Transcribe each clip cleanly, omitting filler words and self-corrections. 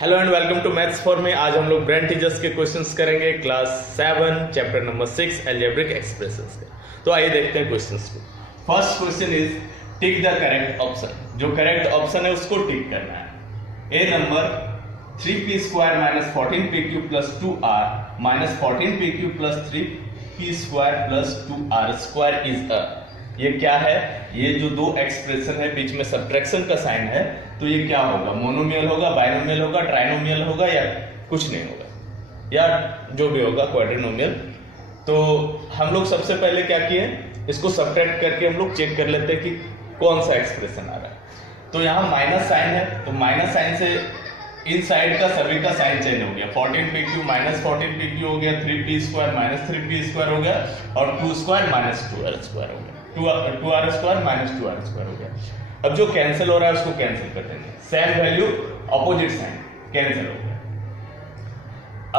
Hello and welcome to maths for me. आज हम लोग ब्रेन टीचर्स के क्वेश्चंस करेंगे class 7 chapter number 6 algebraic expressions के। तो आइए देखते हैं क्वेश्चंस को। First question is tick the correct option. जो करेक्ट ऑप्शन है उसको टिक करना है। A number 3p square minus 14pq plus 2r minus 14pq plus 3p square plus 2r square is a. ये क्या है? ये जो दो एक्सप्रेशन है बीच में सब्ट्रैक्शन का साइन है, तो ये क्या होगा? मोनोमियल होगा, बाइनोमियल होगा, ट्राइनोमियल होगा या कुछ नहीं होगा, या जो भी होगा क्वाड्रिनोमियल। तो हम लोग सबसे पहले क्या किए, इसको सब्ट्रैक्ट करके हम लोग चेक कर लेते हैं कि कौन सा एक्सप्रेशन आ रहा है। तो यहाँ माइनस साइन है, तो माइनस साइन से इन साइड का सभी का साइन चेंज हो गया। 14pq माइनस 14pq हो गया, 3p square minus 3p square हो गया और 2 स्क्वायर माइनस 2r स्क्वायर हो गया, 2r square minus 2r square हो गया। अब जो कैंसिल हो रहा है उसको कैंसिल कर देंगे। Same value opposite sign cancel हो गया।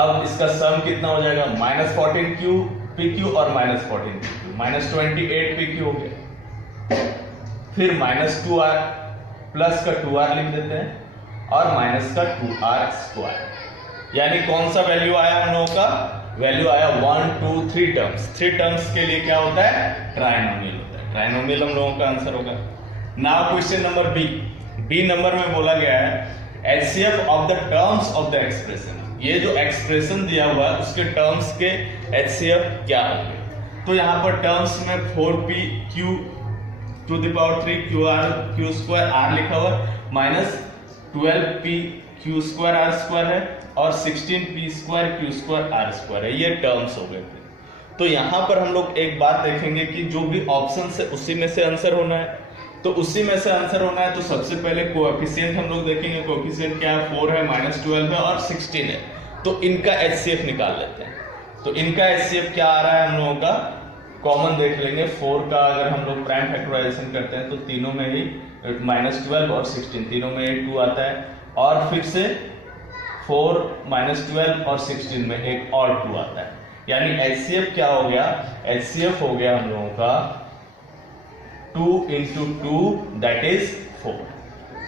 अब इसका सम कितना हो जाएगा? माइनस 14pq और माइनस 14pq माइनस 28pq हो गया। फिर माइनस 2r प्लस का 2r लिख देते हैं और माइनस का 2r स्क्वायर। यानी कौन सा वैल्यू आया हम लोगों का? वैल्यू आया 1 2 3 टर्म्स। 3 टर्म्स के लिए क्या होता है? ट्राइनोमियल होता है। ट्राइनोमियल हम लोगों का आंसर होगा। Now question number B number में बोला गया है HCF of the terms of the expression. ये जो एक्सप्रेशन दिया हुआ है उसके टर्म्स के एचसीएफ क्या होंगे? तो यहाँ पर टर्म्स में 4pq to the power 3 q square r लिखा हुआ minus 12pq square r square है और 16p square q square r square है। ये टर्म्स हो गए थे। तो यहाँ पर हम लोग एक बात देखेंगे कि जो भी ऑप्शन है उसी में से आंसर होना है। तो उसी में से आंसर होना है तो सबसे पहले कोएफिशिएंट हम लोग देखेंगे। कोएफिशिएंट क्या है? 4 है, माइनस 12 है और 16 है। तो इनका एचसीएफ निकाल लेते हैं। तो इनका एचसीएफ क्या आ रहा है हम लोगों का? कॉमन देख लेंगे। 4 का अगर हम लोग प्राइम फैक्टराइजेशन करते हैं तो तीनों में ही माइनस 12 और 16 तीनों में 2 आता है और फिर से 4 माइनस 12 और 16 में एक और 2 आता है। यानी एचसीएफ क्या हो गया? एचसीएफ हो गया हम लोगों का 2 into 2 that is 4।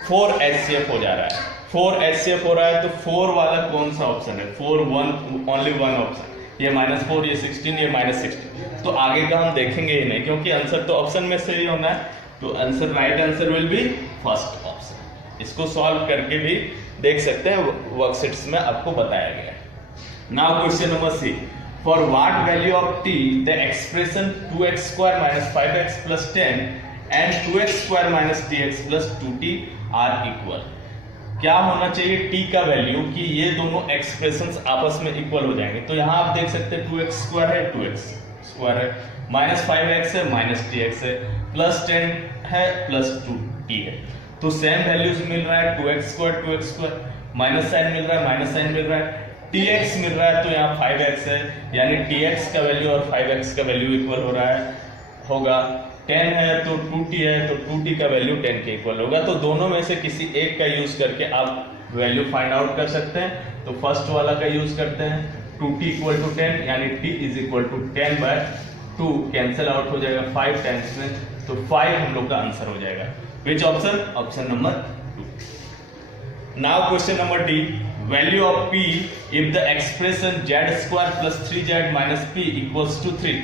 4 एचसीएफ हो जा रहा है। 4 एचसीएफ हो रहा है तो 4 वाला कौन सा ऑप्शन है? 4 1 ओनली वन ऑप्शन। ये माइनस 4, ये 16, ये माइनस 16। तो आगे का हम देखेंगे ही नहीं क्योंकि आंसर तो ऑप्शन में से ही होना है। तो answer right answer will be first option. इसको सॉल्व करके भी देख सकते हैं, वर्कशीट्स में आपको बताया गया है। Now question number C. For what value of t the expression 2x square minus 5x plus 10 and 2x square minus tx plus 2t are equal? क्या होना चाहिए t का वैल्यू कि ये दोनों एक्सप्रेशंस आपस में इक्वल हो जाएंगे। तो यहाँ आप देख सकते हैं 2x स्क्वायर है, 2x स्क्वायर है, माइनस 5x है, माइनस tx है, प्लस 10 है, प्लस 2t है। तो सेम वैल्यूज मिल रहा है। 2x स्क्वायर माइनस साइन मिल रहा है, माइनस साइन मिल रहा है, tx मिल रहा है तो यहाँ 5x है। यानी tx का वैल्यू और 5x का वैल्यू इक्वल हो रहा है होगा। 10 है तो 2t है तो 2t का वैल्यू 10 के इक्वल होगा। तो दोनों में से किसी एक का यूज करके आप वैल्यू फाइंड आउट कर सकते हैं। तो फर्स्ट वाला का यूज करते हैं। 2t इक्वल टू 10 यानी t is equal to 10 by 2 cancel out हो जाएगा 5 टाइम्स में, तो 5 हम लोग का आंसर हो जाएगा। विच option? Option number 2। Now question number D. Value of p if the expression z square plus 3z minus p equals to 3।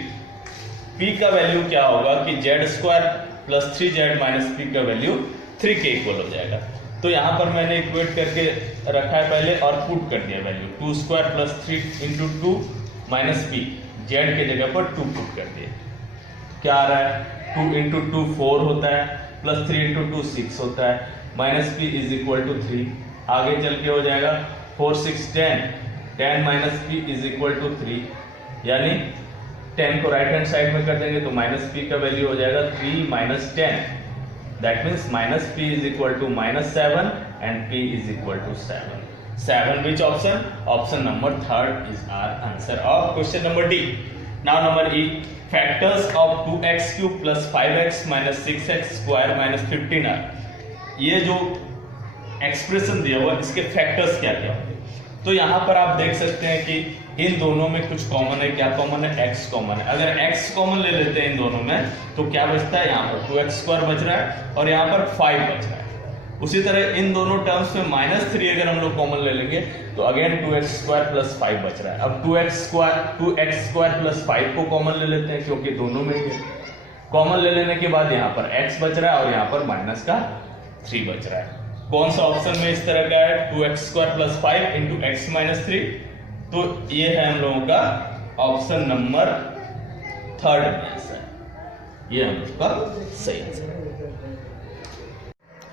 p का वैल्यू क्या होगा कि z square plus 3z minus p का वैल्यू 3 के equal हो जाएगा। तो यहाँ पर मैंने इक्वेट करके रखा है पहले और पुट कर दिया value 2 square plus 3 into 2 minus p, z के जगह पर 2 पुट कर दिए। क्या आ रहा है? 2 इंटू 2 4 होता है, प्लस 3 इंटू 2 6 होता है, minus p is equal to 3। आगे चल के हो जाएगा 4 6 10, 10 minus p is equal to 3। यानी 10 को राइट हैंड साइड में कर देंगे तो माइनस p का वैल्यू हो जाएगा 3 minus 10। That means minus p is equal to minus 7 and p is equal to 7। Which option? Option number 3 is our answer of question number D. Now number E. Factors of 2x cube plus 5x minus 6x square minus 15r। ये जो expression दिया हुआ इसके factors क्या क्या होंगे? तो यहाँ पर आप देख सकते हैं कि इन दोनों में कुछ कॉमन है। क्या कॉमन है? x कॉमन है। अगर x कॉमन ले लेते हैं इन दोनों में तो क्या बचता है? यहाँ पर 2x स्क्वायर बच रहा है और यहाँ पर 5 बच रहा है। उसी तरह इन दोनों टर्म्स में -3 अगर हम लोग कॉमन ले लेंगे तो अगेन 2x² + 5 बच रहा है। अब 2x² + 5 को कॉमन ले लेते हैं क्योंकि दोनों में ही है। कॉमन ले लेने के बाद यहाँ पर x बच रहा है और यहाँ पर -3 बच रहा है। कौन सा ऑप्शन में इस तरह का है? 2x² + 5 × x - 3। तो ये है हम लोगों का ऑप्शन नंबर 3 में आंसर, ये हम लोग का सही आंसर।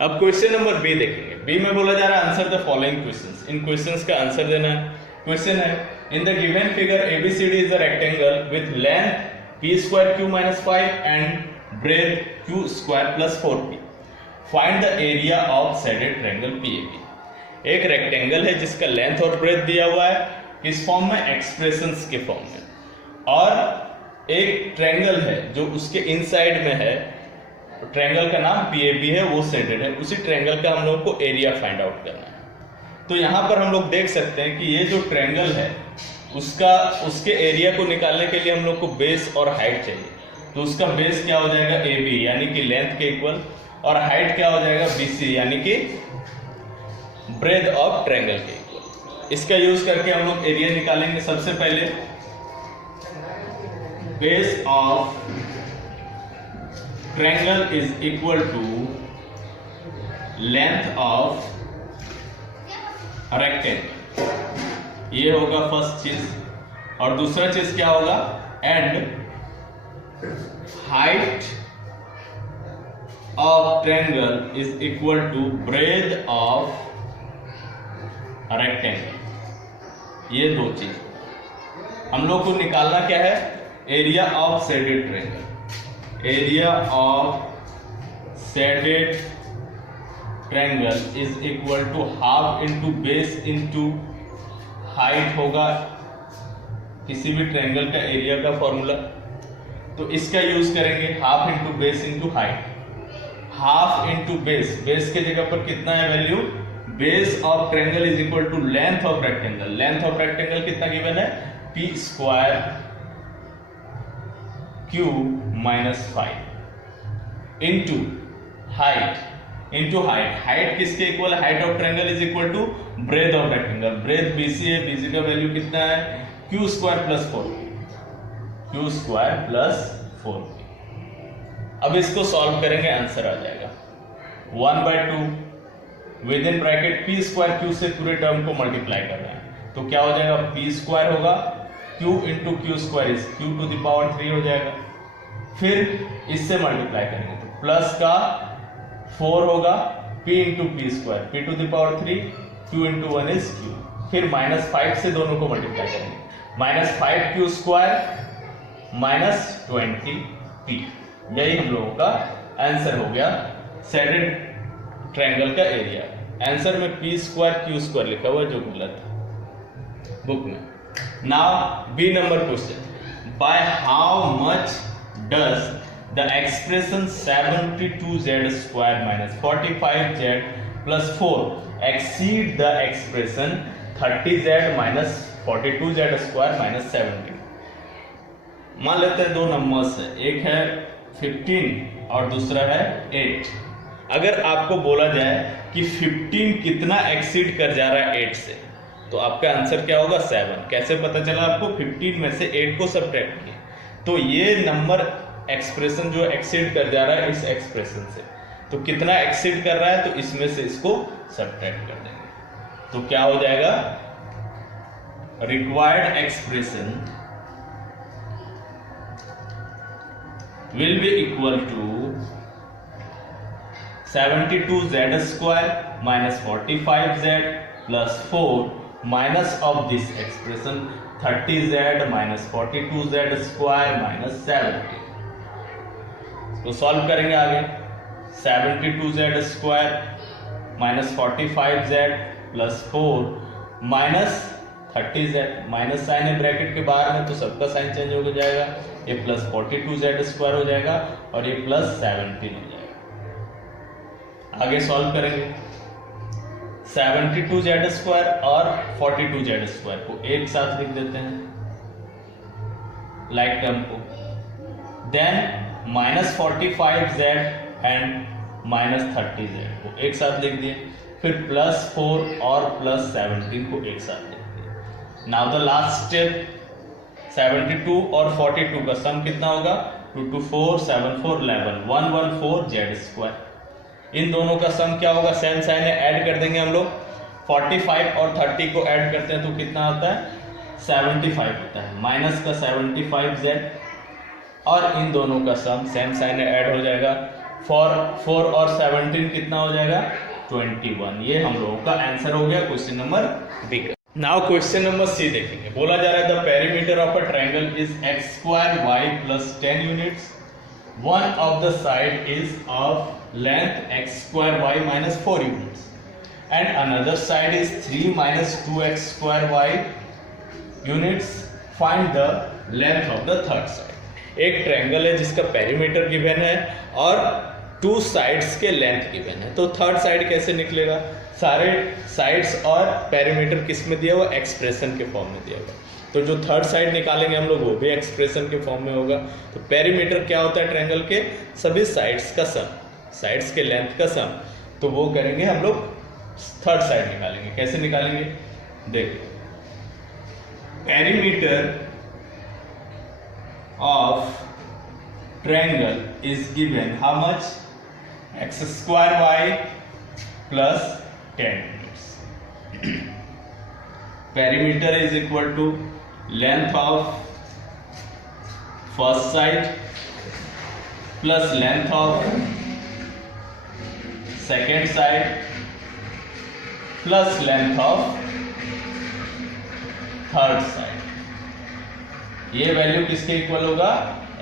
अब क्वेश्चन नंबर बी देखेंगे। बी में बोला जा रहा है आंसर द फॉलोइंग क्वेश्चंस। इन क्वेश्चंस का आंसर देना है। क्वेश्चन है in the given figure ABCD is a rectangle with length p² q - 5 and breadth q² + 4p। Find the area of shaded triangle PAB। एक रेक्टेंगल है जिसका length और breath दिया हुआ है, किस फॉर्म में? एक्सप्रेशंस के फॉर्म में, और एक ट्रायंगल है जो उसके इनसाइड में है, ट्रायंगल का नाम PAB है, वो सेडेड है। उसी ट्रायंगल का हम लोग को एरिया फाइंड आउट करना है। तो यहाँ पर हम लोग देख सकते हैं कि ये जो ट्रायंगल है उसके एरिया को निकालने के लिए हम लोग को बेस और हाइट चाहिए। तो उसका बेस क्या हो जाएगा? AB यानी कि लेंथ के इक्वल, और हाइट क्या हो जाएगा? BC यानी कि ब्रेथ ऑफ ट्रायंगल के इक्वल। इसका यूज करके हम लोग एरिया निकालेंगे। सबसे पहले base of triangle is equal to length of rectangle, ये होगा फर्स्ट चीज। और दूसरा चीज क्या होगा? And height of triangle is equal to breadth of rectangle. ये दो चीज हम लोग को निकालना क्या है? Area of shaded triangle. Area of shaded triangle is equal to half into base into height होगा किसी भी ट्रायंगल का एरिया का फॉर्मूला। तो इसका यूज करेंगे half into base into height. Half into base, base के जगह पर कितना है value? Base of triangle is equal to length of rectangle. Length of rectangle कितना गिवन है? p² q - 5 into height. Height किसके इक्वल? Height of triangle is equal to breadth of rectangle. Breadth BC है, BC का value कितना है? q² + 4p। q² + 4p। अब इसको सॉल्व करेंगे, आंसर आ जाएगा 1/2 with in bracket p² q से पूरे टर्म को मल्टीप्लाई कर रहे हैं तो क्या हो जाएगा? p² होगा q into q² is q⁻³ हो जाएगा। फिर इससे मल्टीप्लाई करेंगे तो प्लस का 4 होगा p into p², p⁻³ q into 1 is q। फिर -5 से दोनों को मल्टीप्लाई करेंगे, -5q² -20p। यही हम लोगों का आंसर हो गया सेडेड ट्रायंगल का एरिया। आंसर में p² q² लिखा हुआ जो गलत है बुक में। Now B number question, by how much does the expression 72z² - 45z + 4 exceed the expression 30z - 42z² - 17। मान लेते हैं दो नंबर्स है, एक है 15 और दूसरा है 8। अगर आपको बोला जाए कि 15 कितना एक्सीड कर जा रहा है 8 से, तो आपका आंसर क्या होगा? 7। कैसे पता चला आपको? 15 में से 8 को सब्ट्रैक्ट किया तो ये नंबर एक्सप्रेशन जो एक्सीड कर जा रहा है इस एक्सप्रेशन से, तो कितना एक्सीड कर रहा है तो इसमें से इसको सब्ट्रैक्ट कर देंगे। तो क्या हो जाएगा? Required expression will be equal to 72z² - 45z + 4 minus of this expression 30z - 42z² - 70। इसको सॉल्व करेंगे आगे। 72z² - 45z + 4 minus 30z, minus sign है ब्रैकेट के बाहर में तो सबका साइन चेंज हो जाएगा। ये प्लस 42z² हो जाएगा और ये प्लस 17 हो जाएगा। आगे सॉल्व करेंगे। 72z² और 42z² को एक साथ लिख देते हैं लाइक टर्म को, देन -45z एंड -30z को एक साथ लिख दिए, फिर +4 और +17 को एक साथ लिख दिए। नाउ द लास्ट स्टेप, 72 और 42 का सम कितना होगा? 2 2 4 7 4 11 114z²। इन दोनों का सम क्या होगा? सेम साइन है, ऐड कर देंगे हम लोग। 45 और 30 को ऐड करते हैं तो कितना होता है? 75 होता है, माइनस का 75z, और इन दोनों का सम सेम साइन है, ऐड हो जाएगा। 4 और 17 कितना हो जाएगा? 21। ये हम लोगों का आंसर हो गया क्वेश्चन नंबर बी का। नाउ क्वेश्चन नंबर सी देखेंगे। बोला जा रहा है the perimeter of a triangle is x² y + 10 units. One of the side is of length x² y - 4 units and another side is 3 - 2x² y units. Find the length of the third side। एक triangle है जिसका perimeter given है और 2 sides के length given है, तो third side कैसे निकलेगा? सारे साइड्स और पेरीमीटर किस में दिया हुआ? एक्सप्रेशन के फॉर्म में दिया हुआ। तो जो थर्ड साइड निकालेंगे हम लोग वो भी एक्सप्रेशन के फॉर्म में होगा। तो पेरीमीटर क्या होता है ट्रायंगल के? सभी साइड्स का सम, साइड्स के लेंथ का सम। तो वो करेंगे हम लोग, थर्ड साइड निकालेंगे। कैसे निकालेंगे? देखिए, perimeter of triangle is given how much? x² y + 10 units। Perimeter is equal to length of first side plus length of second side plus length of third side. ये वैल्यू किसके equal होगा?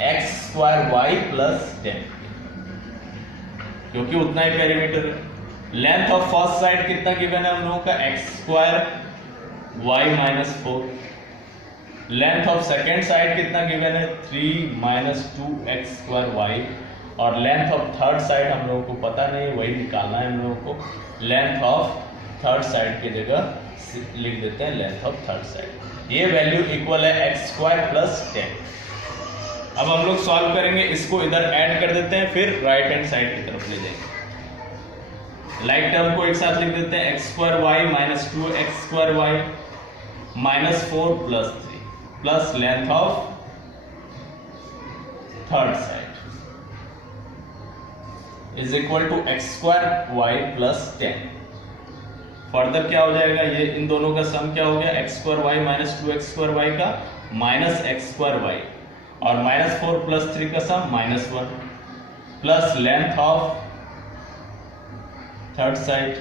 x² y + 10, क्योंकि उतना ही perimeter है। Length of first side कितना given है हम लोगों का? x² y - 4। Length of second side कितना गिवन है? 3 - 2x² y। और लेंथ ऑफ थर्ड साइड हम लोगों को पता नहीं, वही निकालना है हम लोगों को। लेंथ ऑफ थर्ड साइड की जगह लिख देते हैं लेंथ ऑफ थर्ड साइड। ये वैल्यू इक्वल है x² + 10। अब हम लोग सॉल्व करेंगे, इसको इधर ऐड कर देते हैं, फिर राइट हैंड साइड की तरफ ले जाएंगे। लाइक टर्म को एक साथ लिख देते हैं, x² y - 2x² y - 4 + 3 plus length of third side is equal to x² y + 10। Further क्या हो जाएगा? ये इन दोनों का सम क्या हो गया? x² y - 2x² y का -x² y, और -4 + 3 का sum -1, plus length of third side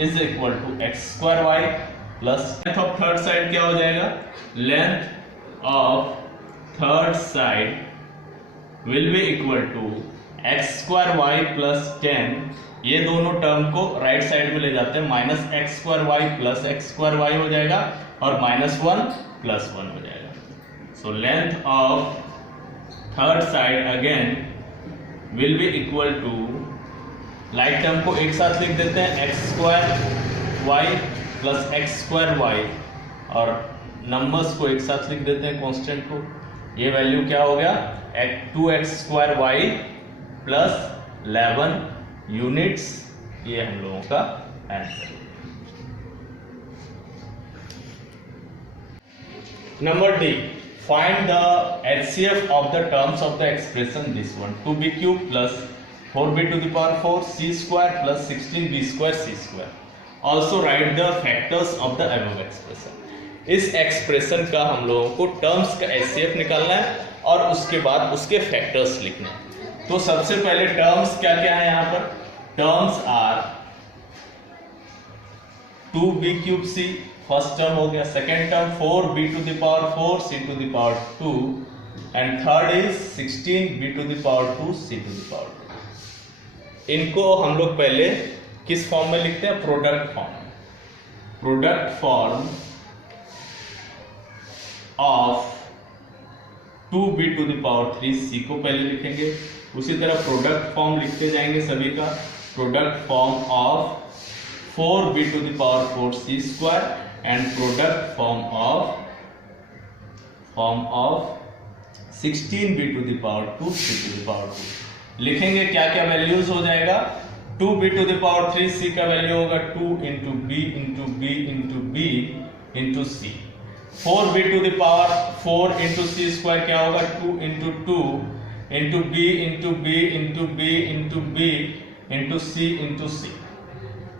is equal to x² y plus length of third side क्या हो जाएगा? Length of third side will be equal to x² y + 10। ये दोनों term को right side में ले जाते हैं, -x² y + x² y हो जाएगा और -1 + 1 हो जाएगा। So length of third side again will be equal to, like term को एक साथ लिख देते हैं, x² y + x² y, और नंबर्स को एक साथ लिख देते हैं कांस्टेंट को। ये वैल्यू क्या हो गया? 2x² y + 11 units. ये हम लोगों का answer. Number D, find the HCF of the terms of the expression this one, 2b³ + 4b⁴ c² + 16b² c²। Also right the factors of the above expression. इस expression का हम लोगों को terms का HCF निकालना है और उसके बाद उसके फैक्टर्स लिखने हैं। तो सबसे पहले टर्म्स क्या क्या है यहाँ पर? Terms are 2b³ c, first term हो गया। Second term 4b⁴ c², and third is 16b⁴ c²। इनको हम लोग पहले किस फॉर्म में लिखते हैं? Product form. Product form of 2b⁴ c को पहले लिखेंगे, उसी तरह प्रोडक्ट फॉर्म लिखते जाएंगे सभी का। Product form of 4b⁴ c² and product form of 16b⁴ c²। लिखेंगे क्या क्या वैल्यूज हो जाएगा, 2b to the power 3c का वैल्यू होगा 2 into B into B into B into C, 4b to the power 4 into C square क्या होगा 2 into 2 into B into B into B into B into C into C,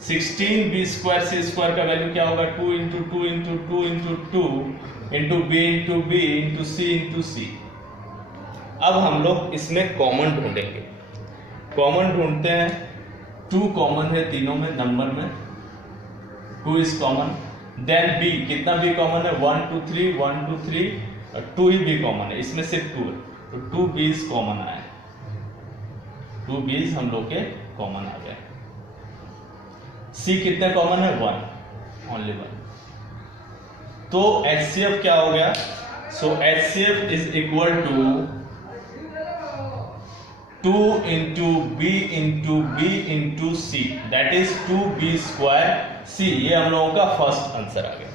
16b square C square का value क्या होगा 2 into 2 into 2 into 2 into B into B into C into C. अब हम लोग इसमें common ढूंढेंगे, कॉमन ढूंढते हैं, 2 कॉमन है तीनों में, नंबर में 2 इज कॉमन, देन b, कितना b कॉमन है 1 2 3 1 2 3 2 ही b कॉमन है, इसमें सिर्फ 2 है, तो 2 b's कॉमन आए, 2 b's हम लोग के कॉमन आ गए। c कितने कॉमन है 1, ओनली 1, तो HCF क्या हो गया, so HCF is equal to 2 into B into B into C, that is 2b square c। ये हम लोगों का फर्स्ट आंसर आ गया।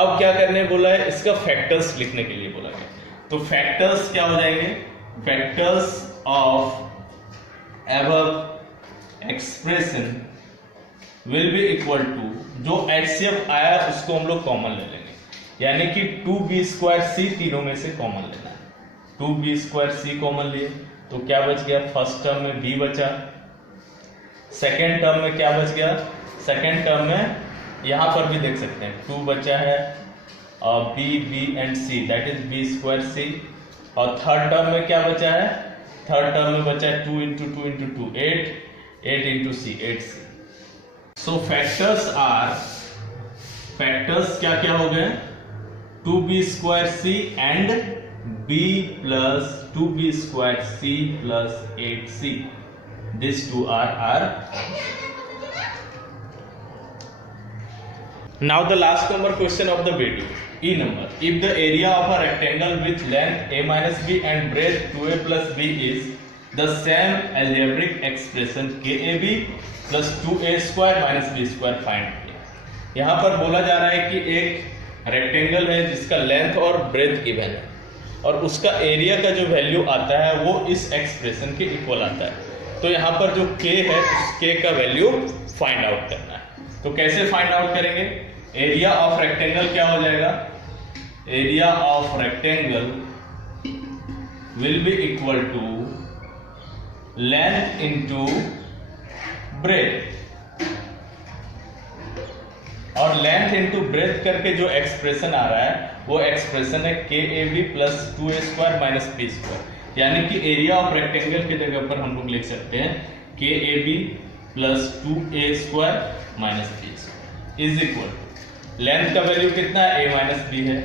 अब क्या करने बोला है, इसका फैक्टर्स लिखने के लिए बोला गया, तो फैक्टर्स क्या हो जाएंगे, factors of above expression will be equal to, जो HCF आया उसको हम लोग कॉमन ले लेंगे, यानी कि 2b स्क्वायर c तीनों में से कॉमन लेना है, 2b स्क्वायर c कॉमन लिए तो क्या बच गया, फर्स्ट टर्म में b बचा, सेकेंड टर्म में क्या बच गया, सेकेंड टर्म में यहां पर भी देख सकते हैं 2 बचा है और b and c, that is b square c, और थर्ड टर्म में क्या बचा है, थर्ड टर्म में बचा है 2 into 2 into 2 8 into c 8c। So factors are, factors क्या क्या हो गए, 2b square c and b plus 2b square c plus 8c, this two are. Now the last number question of the video, E number. If the area of a rectangle with length a minus b and breadth 2a plus b is the same algebraic expression kab plus 2a square minus b square find। यहाँ पर बोला जा रहा है कि एक rectangle है जिसका लेंथ और ब्रेथ गिवन है और उसका एरिया का जो वैल्यू आता है वो इस एक्सप्रेशन के इक्वल आता है, तो यहाँ पर जो k है उस k का वैल्यू फाइंड आउट करना है। तो कैसे फाइंड आउट करेंगे, एरिया ऑफ रेक्टेंगल क्या हो जाएगा, area of rectangle will be equal to length into breadth, और लेंथ इनटू ब्रेथ करके जो एक्सप्रेशन आ रहा है वो एक्सप्रेशन है KAB plus 2a square minus b square, यानी कि एरिया ऑफ रेक्टेंगल की जगह पर हम लोग लिख सकते हैं KAB plus 2a square minus b square is equal to, length का वैल्यू कितना है a माइनस b है,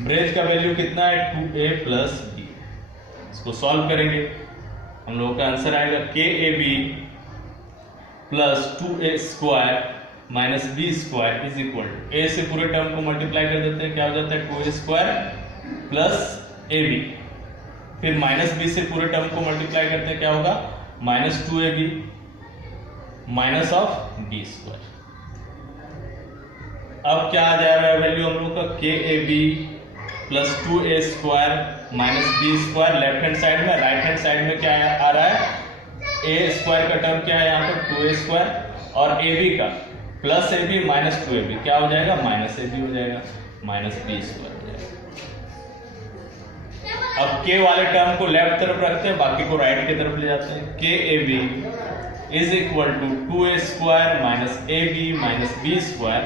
ब्रेथ का वैल्यू कितना है 2a प्लस b, इसको सॉल्व करेंगे हम लोगों का आंसर आएगा KAB plus 2a square minus B square is equal to, A से पूरे टर्म को मल्टीप्लाई कर देते हैं, क्या हो जाता है 2a स्क्वायर प्लस ab, फिर माइनस बी से पूरे टर्म को मल्टीप्लाई करते हैं, क्या होगा minus 2ab minus of b square. अब क्या आ जा रहा है वैल्यू हम लोग का KAB plus 2a square minus B square left hand side में, राइट हैंड साइड में क्या आ रहा है, a स्क्वायर का टर्म क्या है यहाँ पर 2a स्क्वायर और ab का प्लस ab माइनस 2ab क्या हो जाएगा माइनस ab हो जाएगा, माइनस b स्क्वायर हो जाएगा। अब k वाले टर्म को लेफ्ट तरफ रखते हैं, बाकी को राइट की तरफ ले जाते हैं, KAB is equal to 2a square minus ab minus b square,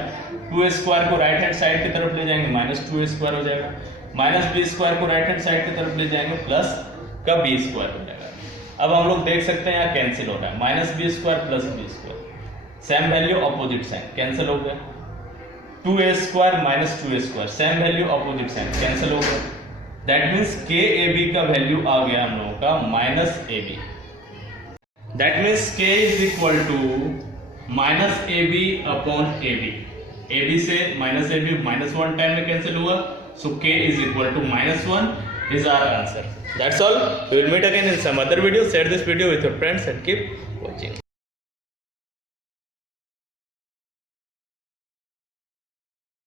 2a square को राइट हैंड साइड की तरफ ले जाएंगे माइनस 2a स्क्वायर हो जाएगा, माइनस b स्क्वायर को राइट हैंड साइड की तरफ ले जाएंगे प्लस का b स्क्वायर हो जाएगा। अब हम लोग देख सकते हैं यहाँ कैंसिल हो रहा है, minus b square plus b square, same value opposite sign cancel हो गया, 2a square minus 2a square same value opposite sign cancel हो गया, दैट मीन्स KAB का वैल्यू आ गया हम लोगों का minus AB, that means K is equal to minus AB upon AB, AB से माइनस AB माइनस 1 टाइम में कैंसिल हुआ, so K is equal to minus 1 is our answer. That's all. We will meet again in some other video. Share this video with your friends and keep watching.